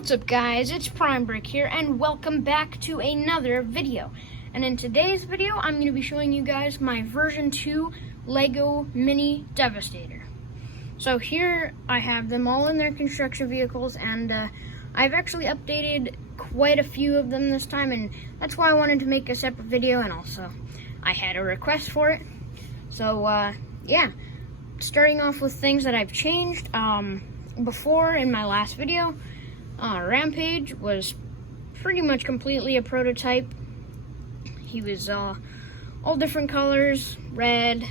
What's up guys, it's Prime Brick here and welcome back to another video. And in today's video, I'm going to be showing you guys my version 2 Lego Mini Devastator. So here I have them all in their construction vehicles, and I've actually updated quite a few of them this time, and that's why I wanted to make a separate video, and also I had a request for it. So yeah, starting off with things that I've changed. Before, in my last video, Rampage was pretty much completely a prototype. He was all different colors, red,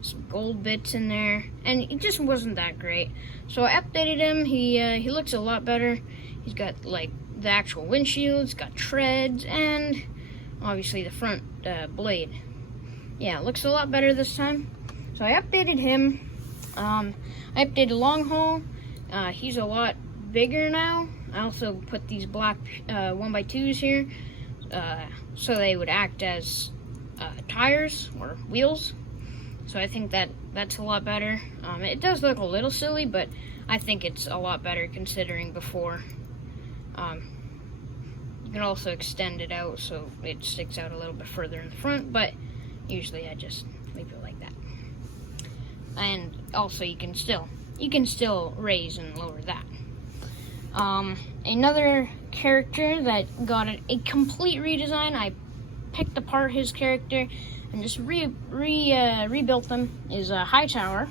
some gold bits in there, and it just wasn't that great. So I updated him. He looks a lot better. He's got like the actual windshield, it's got treads, and obviously the front blade. Yeah, it looks a lot better this time. So I updated him. I updated Long Haul. He's a lot bigger now. I also put these black 1x2s here so they would act as tires or wheels. So I think that's a lot better. It does look a little silly, but I think it's a lot better considering before. You can also extend it out so it sticks out a little bit further in the front, but usually I just leave it like that. And also you can still raise and lower that. Another character that got a complete redesign, I picked apart his character and just rebuilt them, is Hightower.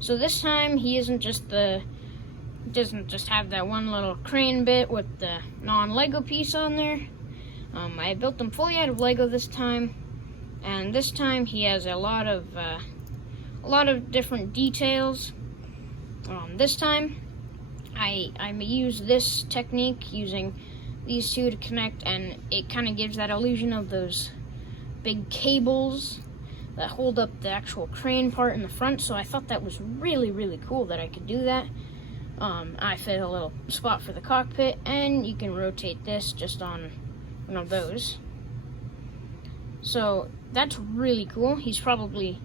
So this time he doesn't just have that one little crane bit with the non-Lego piece on there. I built them fully out of Lego this time, and this time he has a lot of different details. This time I use this technique using these two to connect, and it kind of gives that illusion of those big cables that hold up the actual crane part in the front. So I thought that was really cool that I could do that. I fit a little spot for the cockpit, and you can rotate this just on one of those. So that's really cool. He's probably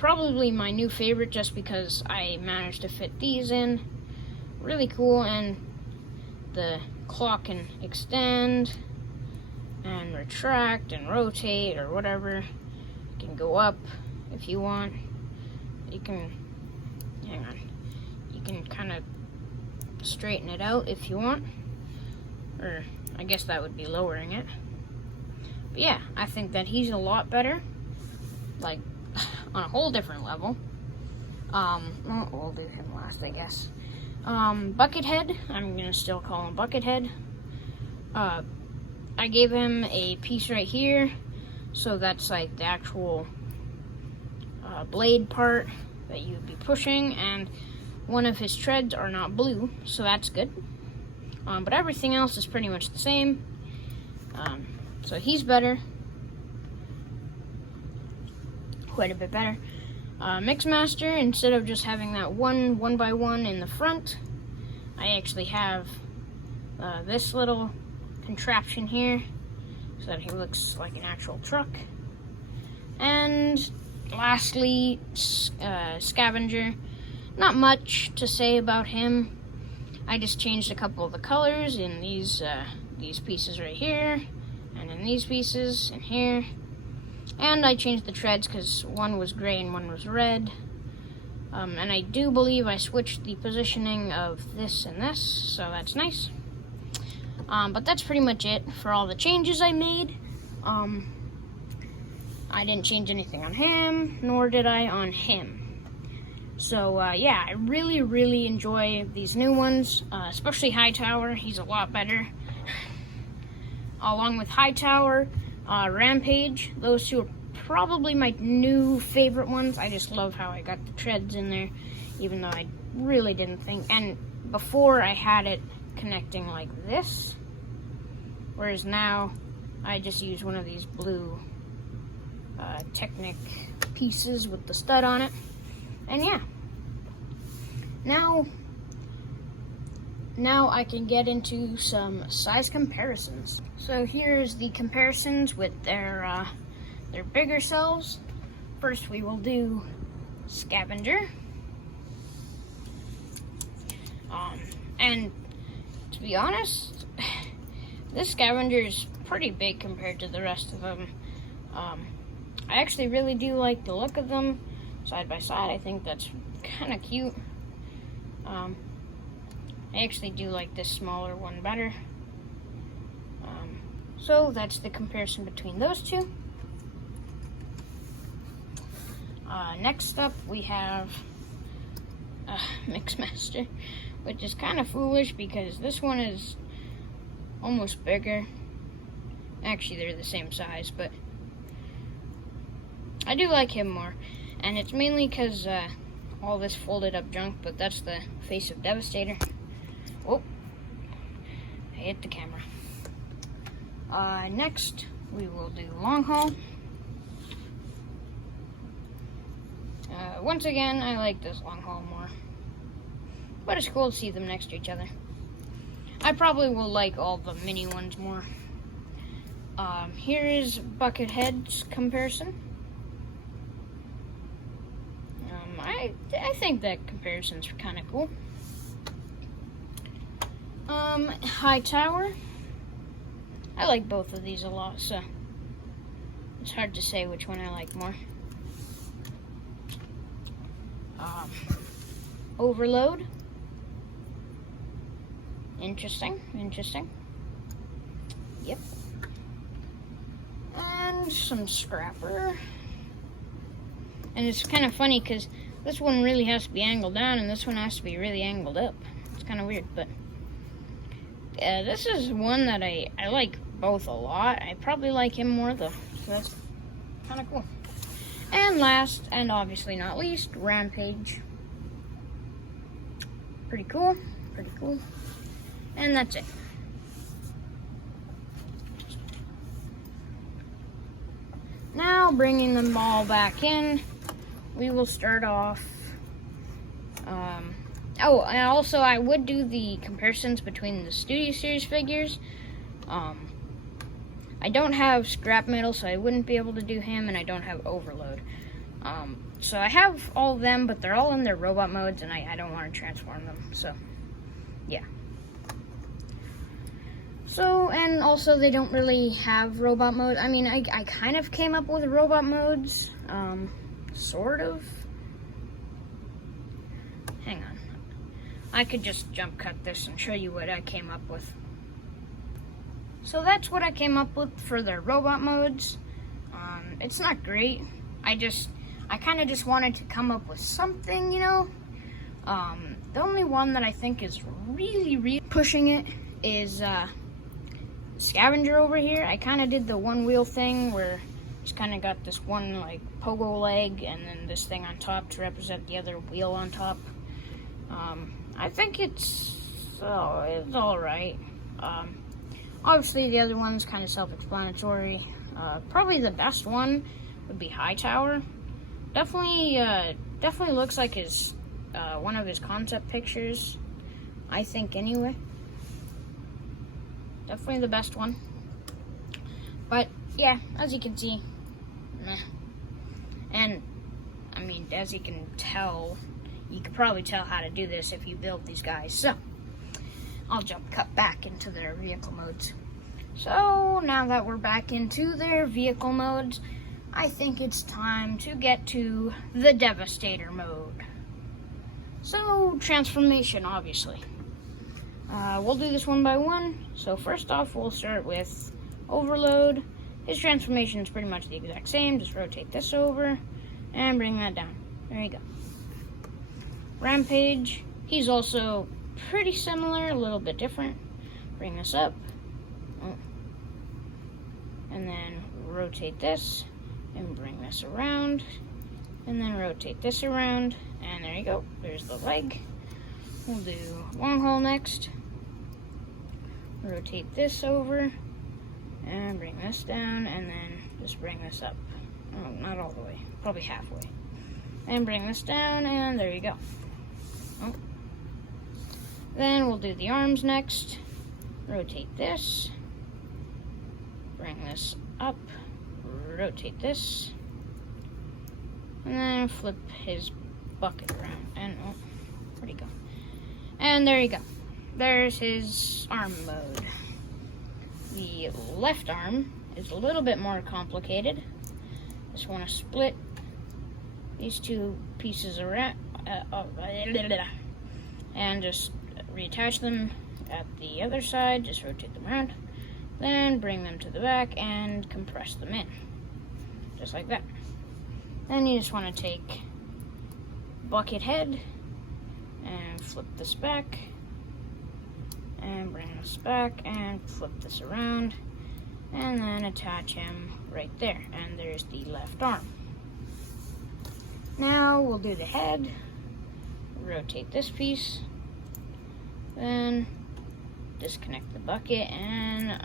my new favorite just because I managed to fit these in. Really cool, and the clock can extend and retract and rotate or whatever. You can go up if you want. You can, hang on, you can kind of straighten it out if you want, or I guess that would be lowering it. But yeah, I think that he's a lot better, like on a whole different level. We'll do him last, I guess. Buckethead, I'm gonna still call him Buckethead. I gave him a piece right here, so that's like the actual blade part that you'd be pushing, and one of his treads are not blue, so that's good. But everything else is pretty much the same. So he's better. Quite a bit better. Mixmaster, instead of just having that one by one in the front, I actually have this little contraption here so that he looks like an actual truck. And lastly, Scavenger. Not much to say about him. I just changed a couple of the colors in these pieces right here, and in these pieces in here. And I changed the treads because one was gray and one was red. And I do believe I switched the positioning of this and this, so that's nice. But that's pretty much it for all the changes I made. I didn't change anything on him, nor did I on him. So yeah, I really enjoy these new ones, especially Hightower. He's a lot better. Along with Hightower, Rampage, those two are probably my new favorite ones. I just love how I got the treads in there, even though I really didn't think. And before I had it connecting like this, whereas now I just use one of these blue Technic pieces with the stud on it. And yeah, now I can get into some size comparisons. So here's the comparisons with their bigger selves. First we will do Scavenger. And to be honest, this scavenger is pretty big compared to the rest of them. I actually really do like the look of them side by side. I think that's kind of cute. I actually do like this smaller one better. So that's the comparison between those two. Next up we have Mixmaster, which is kind of foolish because this one is almost bigger. Actually, they're the same size, but I do like him more. And it's mainly because all this folded up junk, but that's the face of Devastator. Whoop. I hit the camera. Next, we will do Long Haul. Once again, I like this Long Haul more. But it's cool to see them next to each other. I probably will like all the mini ones more. Here is Buckethead's comparison. I think that comparison's kind of cool. High Tower. I like both of these a lot, so it's hard to say which one I like more. Overload. Interesting. Yep. And some Scrapper. And it's kind of funny because this one really has to be angled down and this one has to be really angled up. It's kind of weird, but yeah, this is one that I like both a lot. I probably like him more though, so that's kind of cool. And last, and obviously not least, Rampage. Pretty cool. And that's it. Now, bringing them all back in, we will start off. Oh, and also I would do the comparisons between the Studio Series figures. I don't have Scrap Metal, so I wouldn't be able to do him, and I don't have Overload. So I have all of them, but they're all in their robot modes, and I don't want to transform them, so yeah. So, and also they don't really have robot mode. I mean, I kind of came up with robot modes, sort of. Hang on. I could just jump cut this and show you what I came up with. So that's what I came up with for their robot modes. It's not great. I kind of just wanted to come up with something, you know. The only one that I think is really pushing it is Scavenger over here. I kind of did the one wheel thing where it's kind of got this one like pogo leg and then this thing on top to represent the other wheel on top. I think it's all right. Obviously the other one's kind of self-explanatory. Probably the best one would be High Tower. Definitely looks like his one of his concept pictures, I think anyway. Definitely the best one. But yeah, as you can see, meh. And I mean, as you can tell, you could probably tell how to do this if you build these guys. So I'll cut back into their vehicle modes. So now that we're back into their vehicle modes, I think it's time to get to the Devastator mode. So, transformation, obviously. We'll do this one by one. So first off, we'll start with Overload. His transformation is pretty much the exact same. Just rotate this over and bring that down. There you go. Rampage, he's also pretty similar, a little bit different. Bring this up. And then rotate this. And bring this around, and then rotate this around, and there you go, there's the leg. We'll do Long Haul next. Rotate this over, and bring this down, and then just bring this up. Oh, not all the way, probably halfway. And bring this down, and there you go. Oh. Then we'll do the arms next. Rotate this, bring this up, rotate this, and then flip his bucket around, and oh, where'd he go? And there you go. There's his arm mode. The left arm is a little bit more complicated. Just want to split these two pieces around and just reattach them at the other side. Just rotate them around, then bring them to the back and compress them in, just like that. Then you just want to take bucket head and flip this back and bring this back and flip this around, and then attach him right there. And there's the left arm. Now we'll do the head. Rotate this piece, then disconnect the bucket and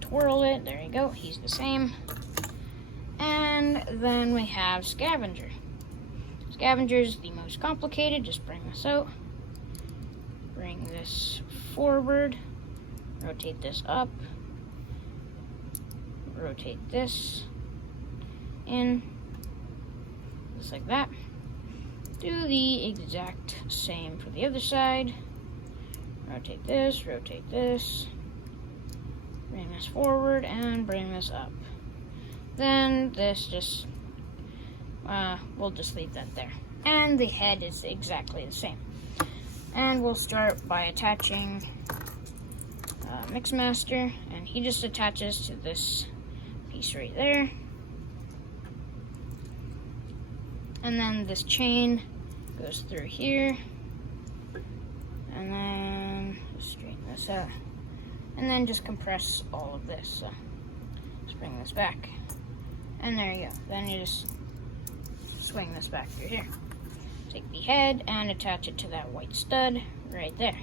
twirl it. There you go, he's the same. And then we have Scavenger. Scavenger is the most complicated. Just bring this out, bring this forward, rotate this up, rotate this in, just like that. Do the exact same for the other side. Rotate this, bring this forward and bring this up. Then this just, we'll just leave that there. And the head is exactly the same. And we'll start by attaching Mixmaster, and he just attaches to this piece right there. And then this chain goes through here, and then straighten this out, and then just compress all of this. So just bring this back, and there you go. Then you just swing this back through here. Take the head and attach it to that white stud right there,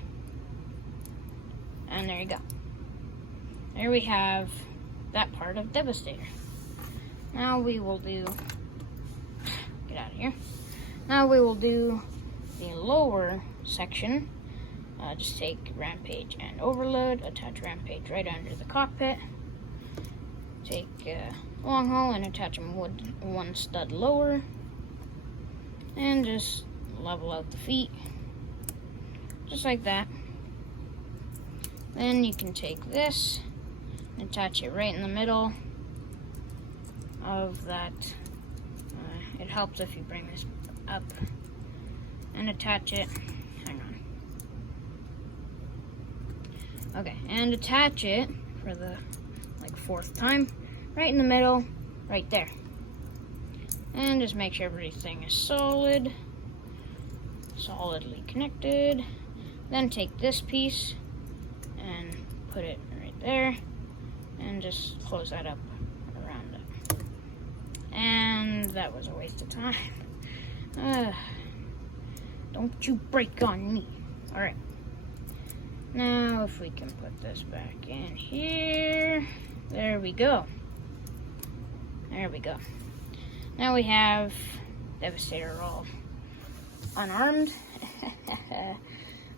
and there you go. There we have that part of Devastator. Now we will do, get out of here. Now we will do the lower section. Just take Rampage and Overload, attach Rampage right under the cockpit. Take Long Haul and attach them one stud lower. And just level out the feet, just like that. Then you can take this and attach it right in the middle of that. It helps if you bring this up and attach it. Hang on. Okay, and attach it for the fourth time right in the middle, right there. And just make sure everything is solidly connected. Then take this piece and put it right there, and just close that up around it. And that was a waste of time. Don't you break on me. Alright. Now if we can put this back in here. There we go. There we go. Now we have Devastator all unarmed.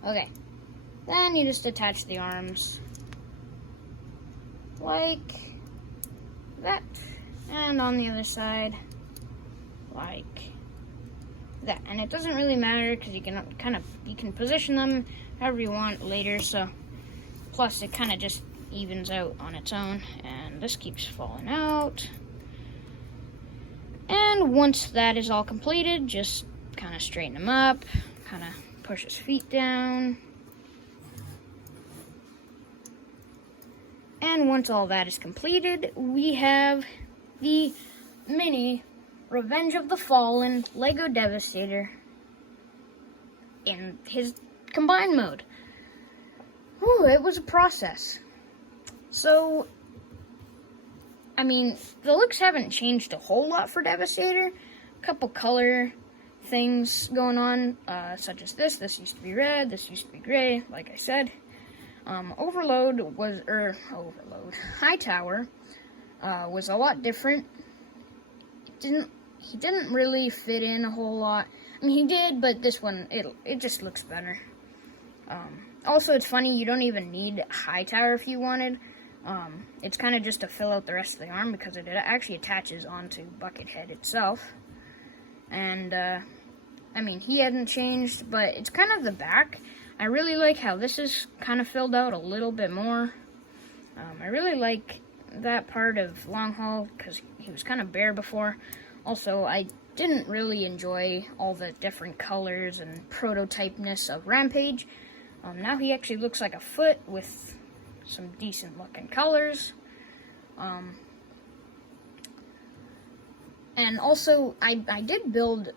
Okay. Then you just attach the arms like that. And on the other side, like that. And it doesn't really matter because you can position them however you want later. So plus it kind of just evens out on its own, and this keeps falling out. And once that is all completed, just kind of straighten him up, kind of push his feet down. And once all that is completed, we have the mini Revenge of the Fallen Lego Devastator in his combined mode. Whew, it was a process. So, I mean, the looks haven't changed a whole lot for Devastator. A couple color things going on, such as this. This used to be red, this used to be gray, like I said. Hightower was a lot different. He didn't really fit in a whole lot. I mean, he did, but this one, it just looks better. Also, it's funny, you don't even need Hightower if you wanted. It's kind of just to fill out the rest of the arm because it actually attaches onto Buckethead itself. And, I mean, he hadn't changed, but it's kind of the back. I really like how this is kind of filled out a little bit more. I really like that part of Long Haul because he was kind of bare before. Also, I didn't really enjoy all the different colors and prototypeness of Rampage. Now he actually looks like a foot with some decent looking colors. And also, I did build,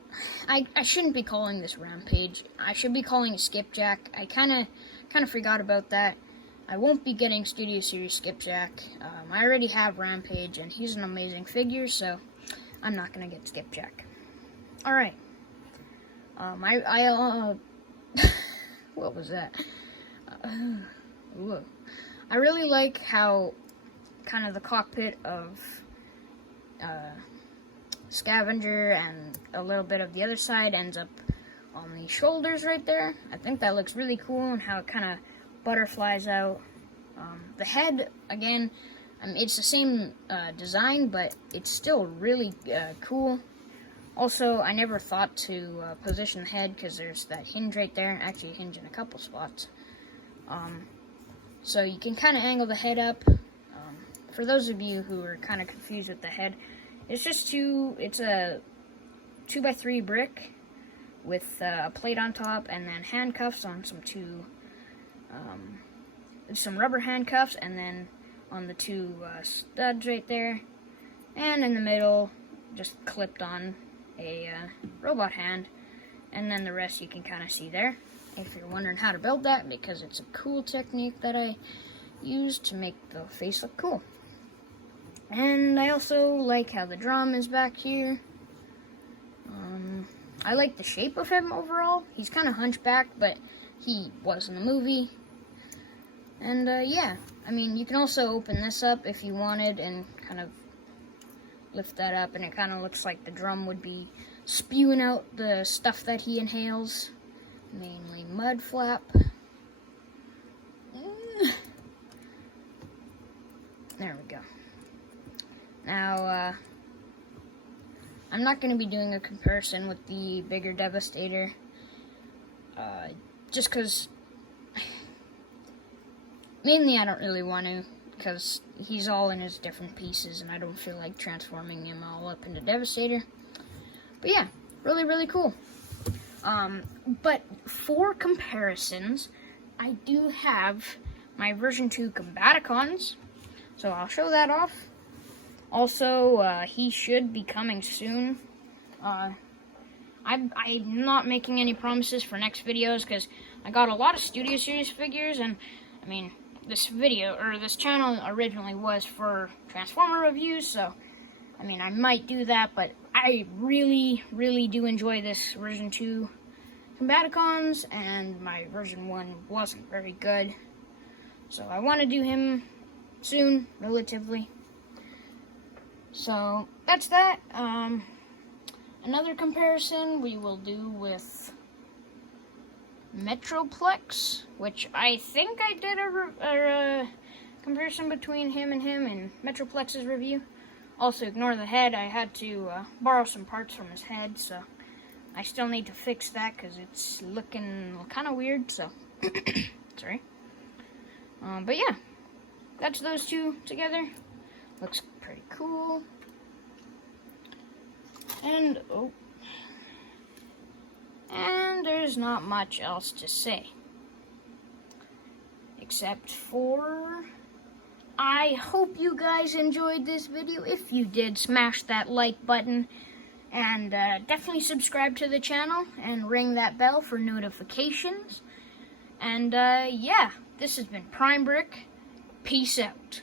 I shouldn't be calling this Rampage. I should be calling it Skipjack. I kind of forgot about that. I won't be getting Studio Series Skipjack. I already have Rampage, and he's an amazing figure, so I'm not going to get Skipjack. Alright. What was that? I really like how kind of the cockpit of Scavenger and a little bit of the other side ends up on the shoulders right there. I think that looks really cool, and how it kind of butterflies out. The head, again, it's the same design, but it's still really cool. Also, I never thought to position the head because there's that hinge right there, actually a hinge in a couple spots. So you can kind of angle the head up. For those of you who are kind of confused with the head, it's a 2x3 brick with a plate on top, and then handcuffs on some rubber handcuffs, and then on the two studs right there, and in the middle just clipped on a robot hand, and then the rest you can kind of see there if you're wondering how to build that, because it's a cool technique that I used to make the face look cool. And I also like how the drum is back here. I like the shape of him overall. He's kind of hunchback, but he was in the movie. And yeah, I mean, you can also open this up if you wanted and kind of lift that up, and it kind of looks like the drum would be spewing out the stuff that he inhales, mainly mud flap. There we go. Now, I'm not going to be doing a comparison with the bigger Devastator, just because, mainly I don't really want to, because he's all in his different pieces, and I don't feel like transforming him all up into Devastator. But yeah, really, really cool. But for comparisons, I do have my version 2 Combaticons, so I'll show that off. Also, he should be coming soon. I'm not making any promises for next videos because I got a lot of Studio Series figures, and I mean, this channel originally was for Transformer reviews, so I mean, I might do that, but I really, really do enjoy this version 2 Combaticons, and my version 1 wasn't very good, so I want to do him soon, relatively. So that's that. Another comparison we will do with Metroplex, which I think I did a comparison between him in Metroplex's review. Also, ignore the head. I had to borrow some parts from his head, so I still need to fix that because it's looking kind of weird, so sorry. But yeah, that's those two together. Looks pretty cool. And there's not much else to say, except for I hope you guys enjoyed this video. If you did, smash that like button, and definitely subscribe to the channel and ring that bell for notifications. And yeah, this has been Prime Brick. Peace out.